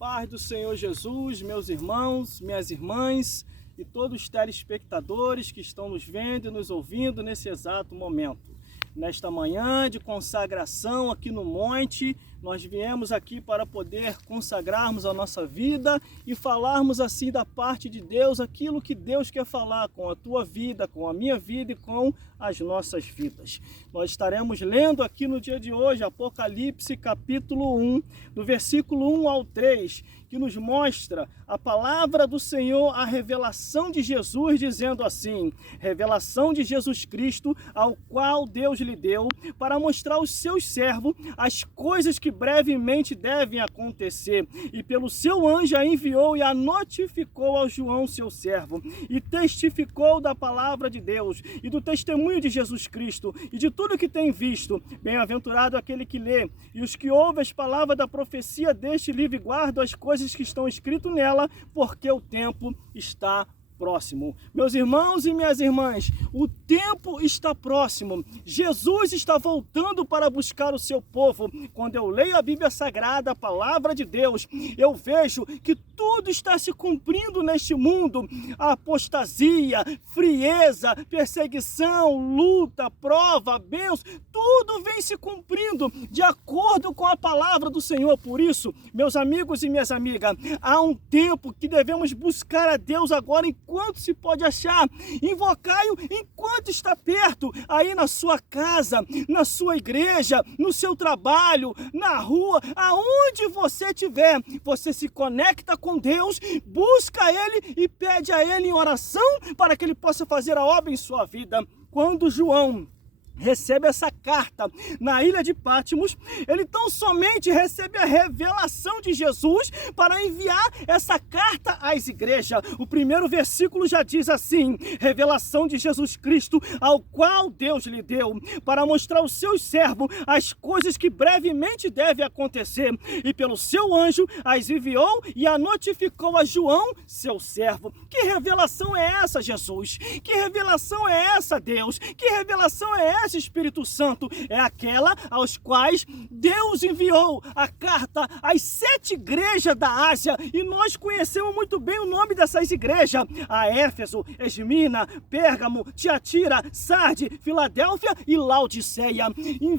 paz do Senhor Jesus, meus irmãos, minhas irmãs e todos os telespectadores que estão nos vendo e nos ouvindo nesse exato momento. Nesta manhã de consagração aqui no Monte, nós viemos aqui para poder consagrarmos a nossa vida e falarmos assim da parte de Deus, aquilo que Deus quer falar com a tua vida, com a minha vida e com as nossas vidas. Nós estaremos lendo aqui no dia de hoje, Apocalipse capítulo 1, do versículo 1 ao 3, que nos mostra a palavra do Senhor, a revelação de Jesus, dizendo assim: revelação de Jesus Cristo, ao qual Deus lhe deu, para mostrar aos seus servos as coisas que brevemente devem acontecer. E pelo seu anjo a enviou e a notificou ao João, seu servo, e testificou da palavra de Deus e do testemunho de Jesus Cristo e de tudo que tem visto. Bem-aventurado aquele que lê e os que ouvem as palavras da profecia deste livro e guardam as coisas que estão escritas nela, porque o tempo está próximo. Meus irmãos e minhas irmãs, o tempo está próximo. Jesus está voltando para buscar o seu povo. Quando eu leio a Bíblia Sagrada, a palavra de Deus, eu vejo que tudo está se cumprindo neste mundo. A apostasia, frieza, perseguição, luta, prova, bênção, tudo vem se cumprindo de acordo com a palavra do Senhor. Por isso, meus amigos e minhas amigas, há um tempo que devemos buscar a Deus agora enquanto se pode achar. Invocai-o enquanto está perto, aí na sua casa, na sua igreja, no seu trabalho, na rua, aonde você estiver. Você se conecta com Deus, busca Ele e pede a Ele em oração para que Ele possa fazer a obra em sua vida. Quando João recebe essa carta na ilha de Patmos, ele tão somente recebe a revelação de Jesus para enviar essa carta às igrejas. O primeiro versículo já diz assim: revelação de Jesus Cristo, ao qual Deus lhe deu, para mostrar aos seus servos as coisas que brevemente devem acontecer. E pelo seu anjo as enviou e a notificou a João, seu servo. Que revelação é essa, Jesus? Que revelação é essa, Deus? Que revelação é essa, Espírito Santo? É aquela aos quais Deus enviou a carta às 7 igrejas da Ásia, e nós conhecemos muito bem o nome dessas igrejas: a Éfeso, Esmina, Pérgamo, Tiatira, Sarde, Filadélfia e Laodiceia.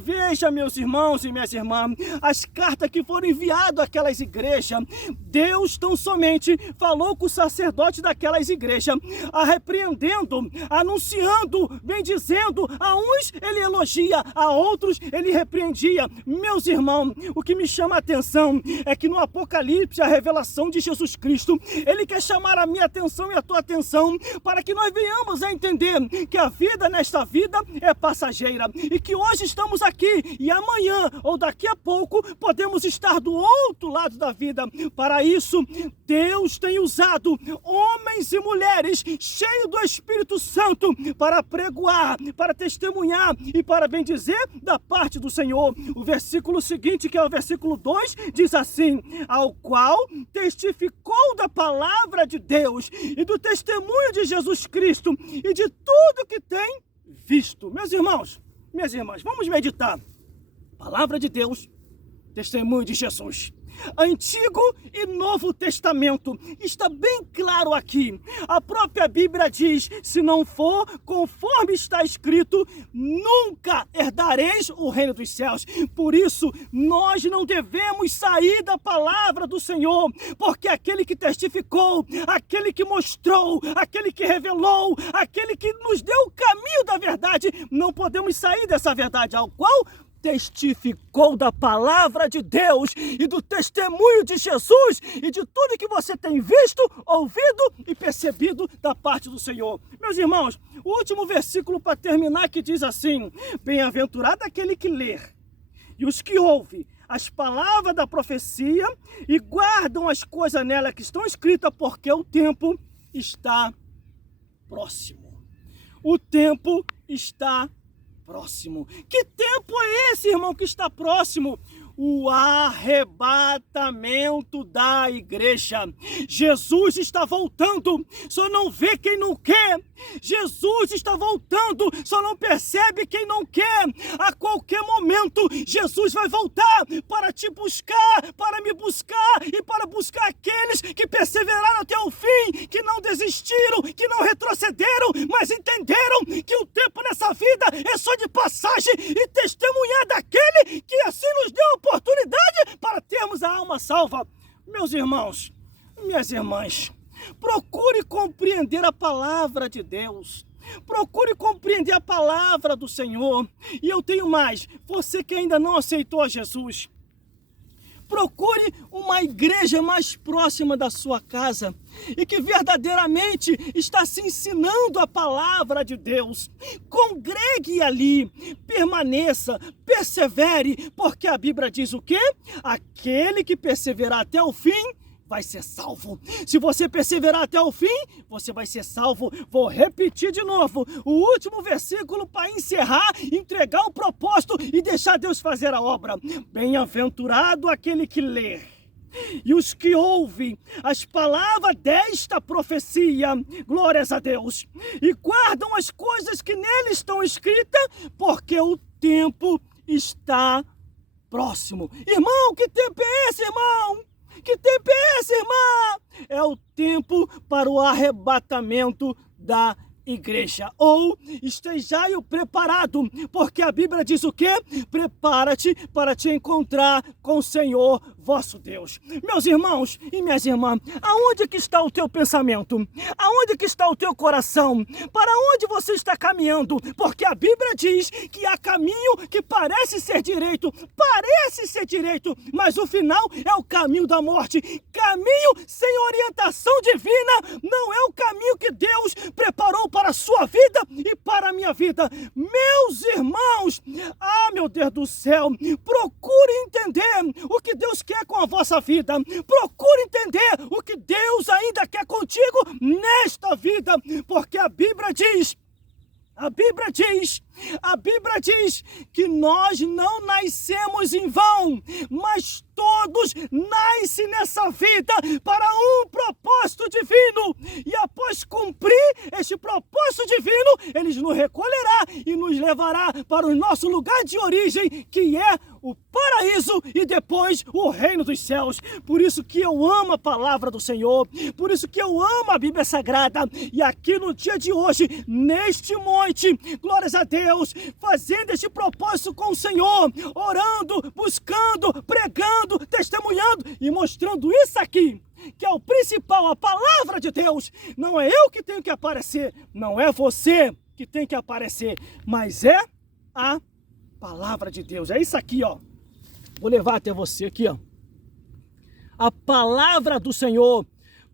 Veja, meus irmãos e minhas irmãs, as cartas que foram enviadas àquelas igrejas, Deus tão somente falou com o sacerdote daquelas igrejas, a repreendendo, anunciando, bendizendo. A uns ele elogia, a outros ele repreendia. Meus irmãos, o que me chama a atenção é que no Apocalipse, a revelação de Jesus Cristo, ele quer chamar a minha atenção e a tua atenção para que nós venhamos a entender que a vida nesta vida é passageira e que hoje estamos aqui e amanhã ou daqui a pouco podemos estar do outro lado da vida. Para isso, Deus tem usado homens e mulheres cheios do Espírito Santo para pregoar, para testemunhar e para bendizer da parte do Senhor. O versículo seguinte, que é o versículo 2, diz assim: ao qual testificou da palavra de Deus e do testemunho de Jesus Cristo e de tudo que tem visto. Meus irmãos, minhas irmãs, vamos meditar. Palavra de Deus, testemunho de Jesus. Antigo e Novo Testamento, está bem claro aqui. A própria Bíblia diz: se não for conforme está escrito, nunca herdareis o reino dos céus. Por isso, nós não devemos sair da palavra do Senhor, porque aquele que testificou, aquele que mostrou, aquele que revelou, aquele que nos deu o caminho da verdade, não podemos sair dessa verdade, ao qual testificou da palavra de Deus e do testemunho de Jesus e de tudo que você tem visto, ouvido e percebido da parte do Senhor. Meus irmãos, o último versículo para terminar, que diz assim: bem-aventurado aquele que lê e os que ouvem as palavras da profecia e guardam as coisas nela que estão escritas, porque o tempo está próximo. O tempo está próximo. Que tempo é esse, irmão, que está próximo? O arrebatamento da igreja. Jesus está voltando, só não vê quem não quer. Jesus está voltando, só não percebe quem não quer. A qualquer momento, Jesus vai voltar para te buscar, para me buscar e para buscar aqueles que perseveraram até o fim, que não desistiram, que não retrocederam, mas entenderam que o tempo nessa vida é só de passagem e testemunhar daquele que assim nos deu a oportunidade para termos a alma salva. Meus irmãos, minhas irmãs, procure compreender a palavra de Deus. Procure compreender a palavra do Senhor. E eu tenho mais, você que ainda não aceitou a Jesus, procure uma igreja mais próxima da sua casa e que verdadeiramente está se ensinando a palavra de Deus. Congregue ali, permaneça, persevere, porque a Bíblia diz o quê? Aquele que perseverar até o fim vai ser salvo. Se você perseverar até o fim, você vai ser salvo. Vou repetir de novo o último versículo para encerrar, entregar o propósito e deixar Deus fazer a obra. Bem-aventurado aquele que lê e os que ouvem as palavras desta profecia, glórias a Deus, e guardam as coisas que nele estão escritas, porque o tempo está próximo. Irmão, que tempo é esse, irmão? Que tempo é esse, irmã? É o tempo para o arrebatamento da igreja. Ou estejai preparado, porque a Bíblia diz o quê? Prepara-te para te encontrar com o Senhor vosso Deus. Meus irmãos e minhas irmãs, aonde que está o teu pensamento? Aonde que está o teu coração? Para onde você está caminhando? Porque a Bíblia diz que há caminho que parece ser direito, mas o final é o caminho da morte. Caminho sem orientação divina não é o caminho que Deus preparou para a sua vida e para a minha vida. Meus irmãos, meu Deus do céu, procure entender o que Deus quer com a vossa vida. Procure entender o que Deus ainda quer contigo nesta vida, porque a Bíblia diz que nós não nascemos em vão, mas todos nascem nessa vida para um propósito divino. E após cumprir este propósito divino, Ele nos recolherá e nos levará para o nosso lugar de origem, que é o paraíso e depois o reino dos céus. Por isso que eu amo a palavra do Senhor, por isso que eu amo a Bíblia Sagrada. E aqui no dia de hoje, neste monte, glórias a Deus, fazendo este propósito com o Senhor, orando, buscando, pregando, testemunhando e mostrando isso aqui, que é o principal, a palavra de Deus. Não é eu que tenho que aparecer, não é você que tem que aparecer, mas é a palavra de Deus. É isso aqui, ó. Vou levar até você aqui, ó. A palavra do Senhor.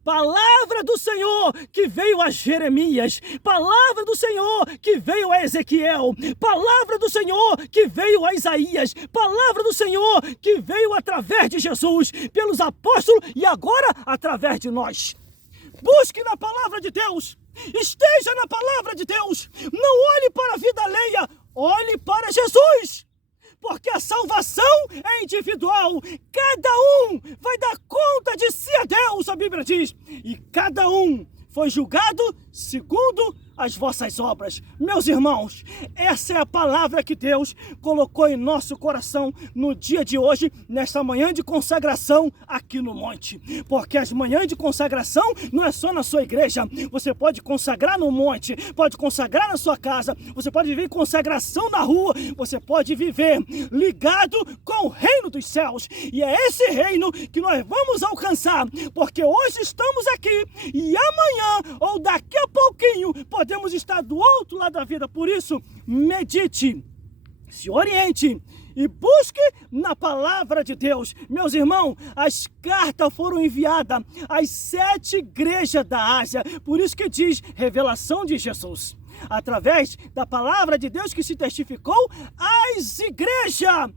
Palavra do Senhor que veio a Jeremias, palavra do Senhor que veio a Ezequiel, palavra do Senhor que veio a Isaías, palavra do Senhor que veio através de Jesus, pelos apóstolos e agora através de nós. Busque na palavra de Deus, esteja na palavra de Deus, não olhe para a vida alheia, olhe para Jesus. Porque a salvação é individual. Cada um vai dar conta de si a Deus, a Bíblia diz. E cada um foi julgado segundo as vossas obras. Meus irmãos, essa é a palavra que Deus colocou em nosso coração no dia de hoje, nesta manhã de consagração aqui no monte. Porque as manhãs de consagração não é só na sua igreja. Você pode consagrar no monte, pode consagrar na sua casa, você pode viver em consagração na rua, você pode viver ligado com o reino dos céus. E é esse reino que nós vamos alcançar, porque hoje estamos aqui e amanhã ou daqui a pouquinho podemos estar do outro lado da vida. Por isso, medite, se oriente e busque na palavra de Deus. Meus irmãos, as cartas foram enviadas às 7 igrejas da Ásia. Por isso que diz revelação de Jesus. Através da palavra de Deus que se testificou às igrejas,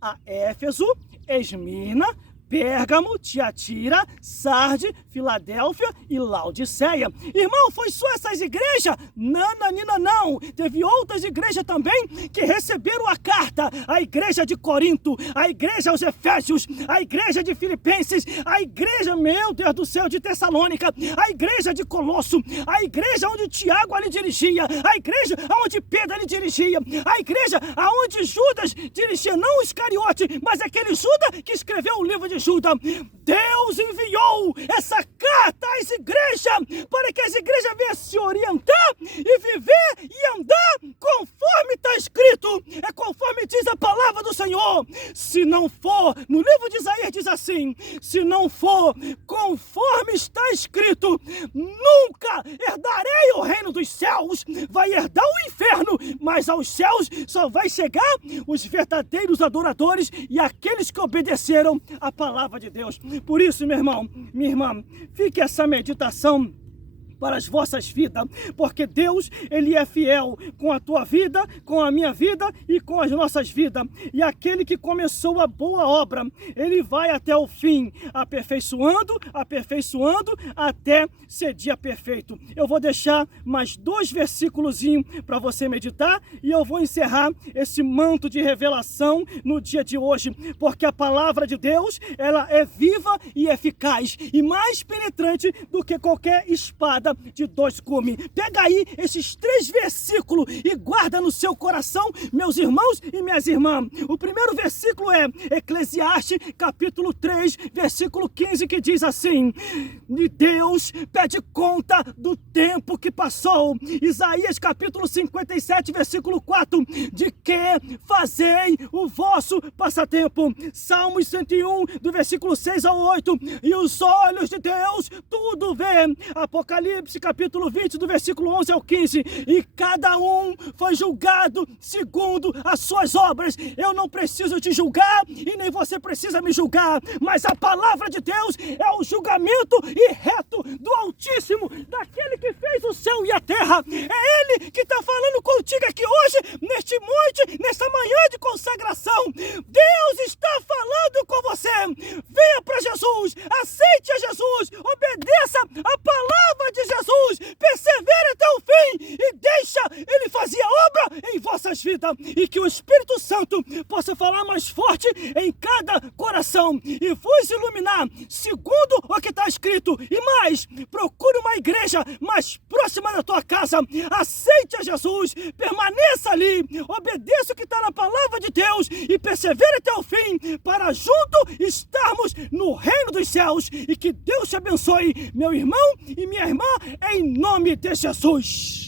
a Éfeso, Esmirna, Pérgamo, Tiatira, Sarde, Filadélfia e Laodiceia. Irmão, foi só essas igrejas? Não. Teve outras igrejas também que receberam a carta. A igreja de Corinto, a igreja aos Efésios, a igreja de Filipenses, a igreja, meu Deus do céu, de Tessalônica, a igreja de Colosso, a igreja onde Tiago ali dirigia, a igreja onde Pedro ali dirigia, a igreja onde Judas dirigia, não o Iscariote, mas aquele Judas que escreveu o livro de Judas. Deus enviou essa carta às igrejas para que as igrejas venham se orientar e viver e andar conforme está escrito. É conforme diz a palavra do Senhor. Se não for, no livro de Isaías diz assim, se não for conforme está escrito, nunca herdarei o reino dos céus. Vai herdar o inferno, mas aos céus só vai chegar os verdadeiros adoradores e aqueles que obedeceram a palavra de Deus. Por isso, meu irmão, minha irmã, fique essa meditação para as vossas vidas, porque Deus, Ele é fiel com a tua vida, com a minha vida e com as nossas vidas. E aquele que começou a boa obra, Ele vai até o fim, aperfeiçoando, até ser dia perfeito. Eu vou deixar mais 2 versículos para você meditar e eu vou encerrar esse manto de revelação no dia de hoje, porque a palavra de Deus, ela é viva e eficaz e mais penetrante do que qualquer espada de 2 gumes. Pega aí esses 3 versículos e guarda no seu coração, meus irmãos e minhas irmãs. O primeiro versículo é Eclesiastes, capítulo 3, versículo 15, que diz assim: e Deus pede conta do tempo que passou. Isaías, capítulo 57, versículo 4, de que fazei o vosso passatempo. Salmos 101, do versículo 6 ao 8, e os olhos de Deus tudo vê. Apocalipse, capítulo 20, do versículo 11 ao 15, e cada um foi julgado segundo as suas obras. Eu não preciso te julgar e nem você precisa me julgar, mas a palavra de Deus é o julgamento e reto do Altíssimo, daquele que fez o céu e a terra. É Ele que está falando contigo aqui hoje, neste monte, nesta manhã de consagração. Deus está falando com você. Venha para Jesus, aceite a Jesus, obedeça a palavra de Jesus, persevere até o fim e deixa Ele fazer a obra em vossas vidas, e que o Espírito Santo possa falar mais forte em cada coração e vos iluminar segundo o que está escrito. E mais, procure uma igreja mais próxima da tua casa, aceite a Jesus, permaneça ali, obedeça o que está na palavra de Deus e persevere até o fim, para junto estarmos no reino dos céus. E que Deus te abençoe, meu irmão e minha irmã, em nome de Jesus.